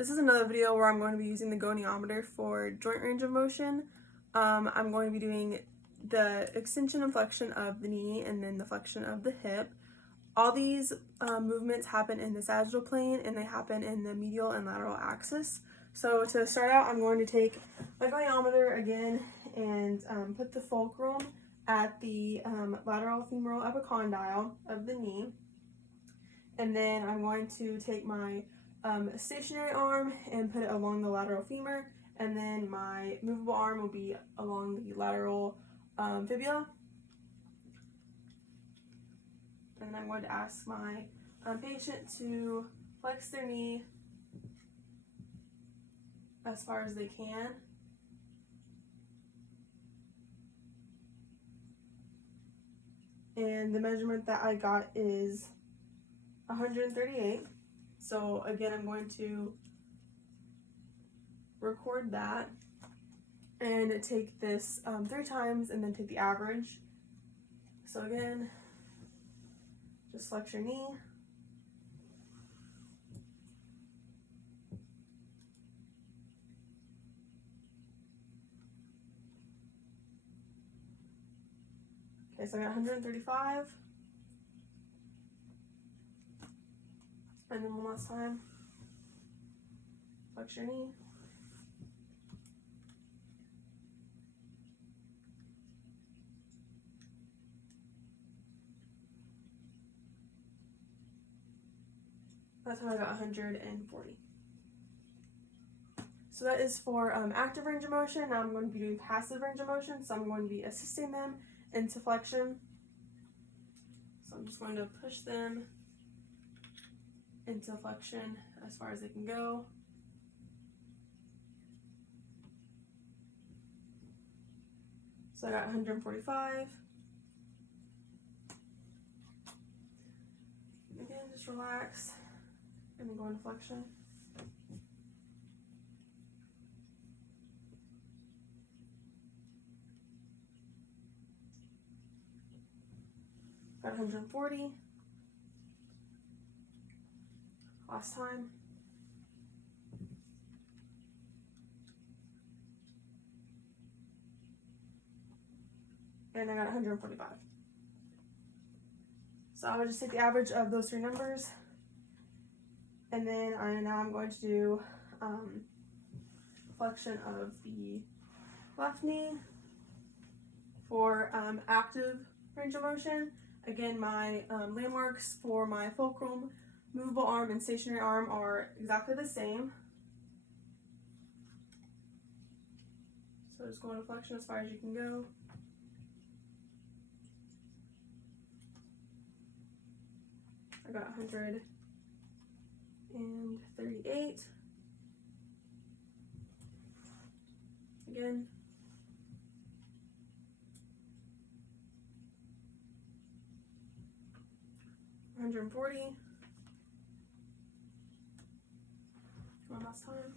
This is another video where I'm going to be using the goniometer for joint range of motion. I'm going to be doing the extension and flexion of the knee and then the flexion of the hip. All these movements happen in the sagittal plane and they happen in the medial and lateral axis. So to start out, I'm going to take my goniometer again and put the fulcrum at the lateral femoral epicondyle of the knee. And then I'm going to take my stationary arm and put it along the lateral femur, and then my movable arm will be along the lateral fibula. And then I'm going to ask my patient to flex their knee as far as they can. And the measurement that I got is 138. So again, I'm going to record that and take this 3 times and then take the average. So again, just flex your knee. Okay, so I got 135. And then one last time, flex your knee. That's how I got 140. So that is for active range of motion. Now I'm going to be doing passive range of motion. So I'm going to be assisting them into flexion. So I'm just going to push them into flexion as far as they can go. So I got 145. Again, just relax and then go into flexion. Got 140. Last time. And I got 145. So I would just take the average of those 3 numbers. And then now I'm going to do flexion of the left knee for active range of motion. Again, my landmarks for my fulcrum, movable arm, and stationary arm are exactly the same. So just go into flexion as far as you can go. I got 138. Again. $140. One last time.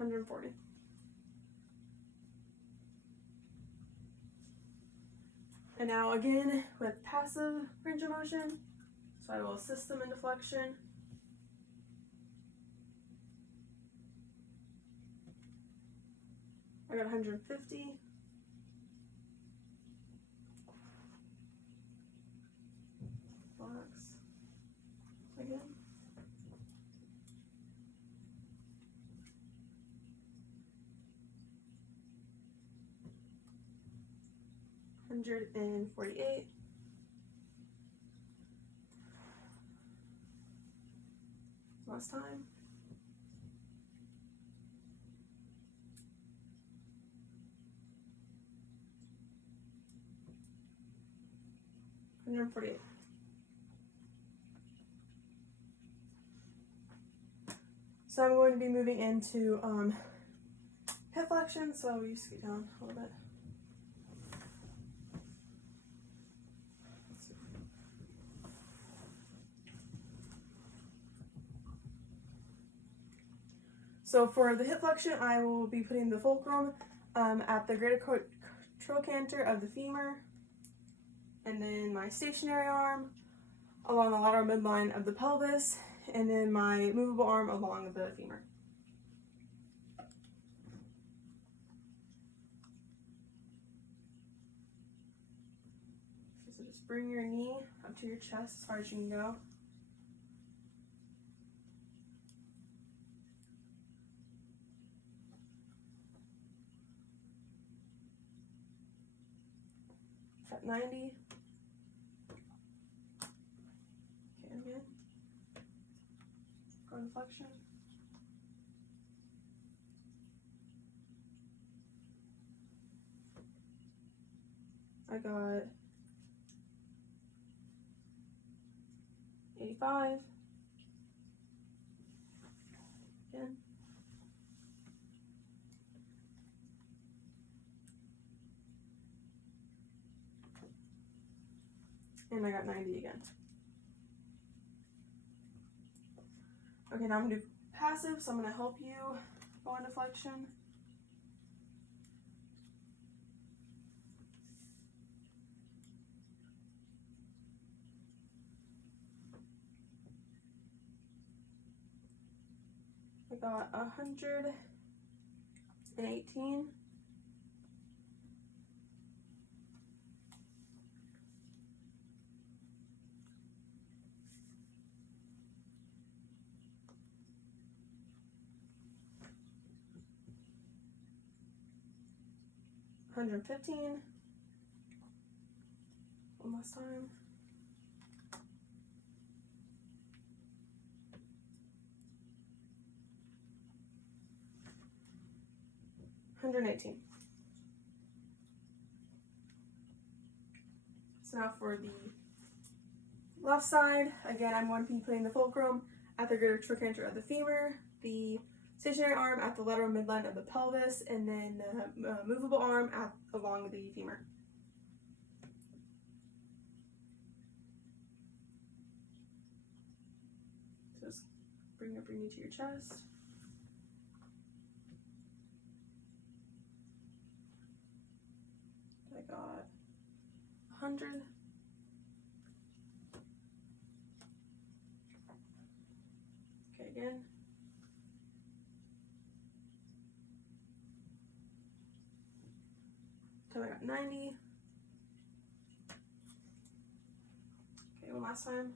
$140. And now again with passive range of motion. So I will assist them into flexion. I got 150. Relax. Again. $148. Last time. $148. So I'm going to be moving into hip flexion. So you scoot down a little bit. So for the hip flexion, I will be putting the fulcrum at the greater trochanter of the femur, and then my stationary arm along the lateral midline of the pelvis, and then my movable arm along the femur. So just bring your knee up to your chest as far as you can go. At 90. Okay, again. Go to flexion. I got 85. Again. And I got 90 again. Okay, now I'm gonna do passive, so I'm gonna help you go into flexion. I got 118. $115. One last time. $118. So now for the left side, again, I'm going to be putting the fulcrum at the greater trochanter of the femur, the stationary arm at the lateral midline of the pelvis, and then the movable arm along the femur. So just bring up your knee to your chest. I got 100. Okay, again. So I got 90. Okay, one last time.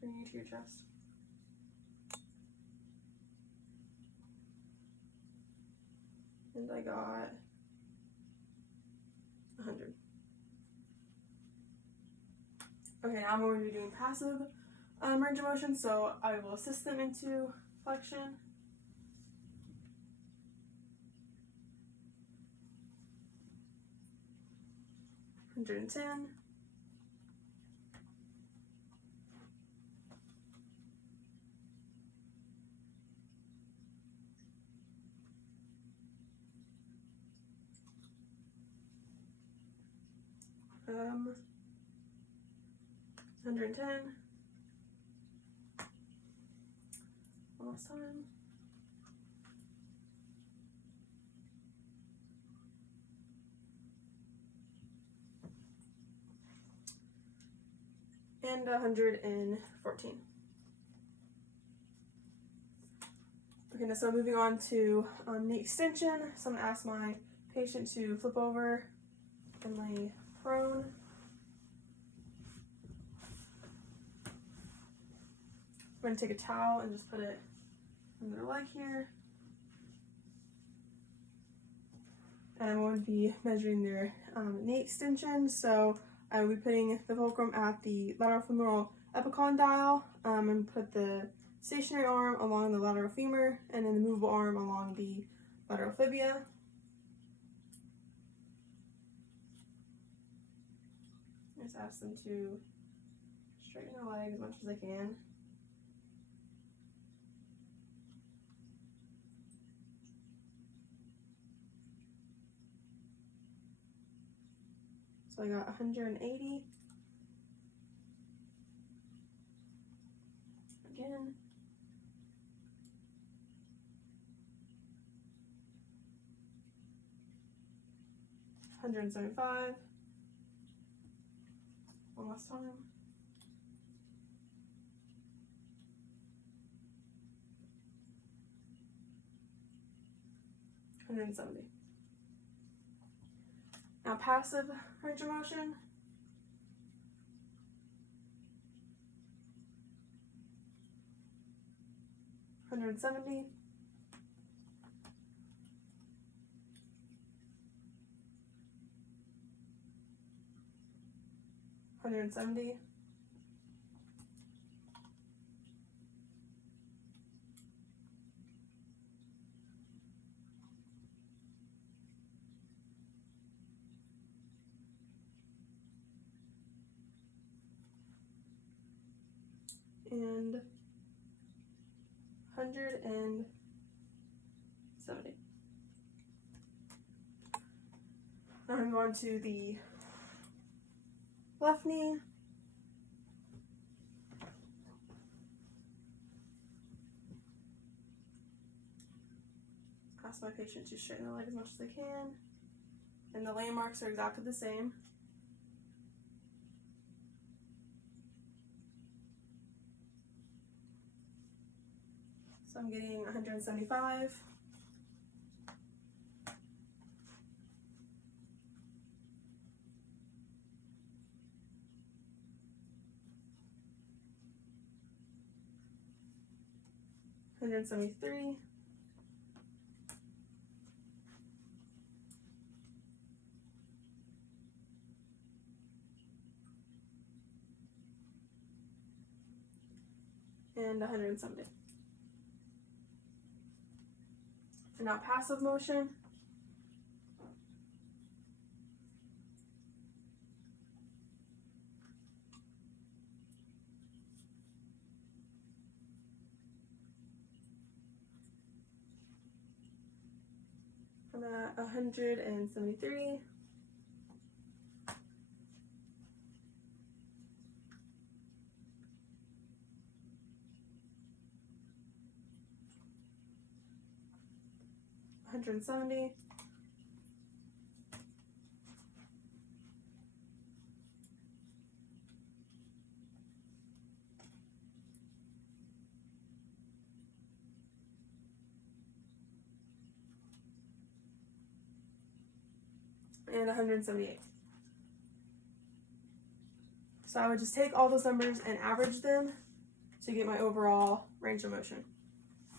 Bring you to your chest. And I got 100. Okay, now I'm going to be doing passive range of motion, so I will assist them into flexion. $110. $110. One last time. And 114. Okay, now so moving on to knee extension. So I'm going to ask my patient to flip over and lay prone. I'm going to take a towel and just put it on their leg here. And I'm going to be measuring their knee extension. So I will be putting the fulcrum at the lateral femoral epicondyle and put the stationary arm along the lateral femur and then the movable arm along the lateral fibula. Just ask them to straighten their leg as much as they can. So I got 180. Again. 175. One last time. 170. Now passive range of motion. 170. 170. 170. Now I'm going to the left knee. Ask my patient to straighten the leg as much as they can. And the landmarks are exactly the same. So I'm getting 175. 173. 170. And now passive motion. I'm at 173. 170. 178. So I would just take all those numbers and average them to get my overall range of motion.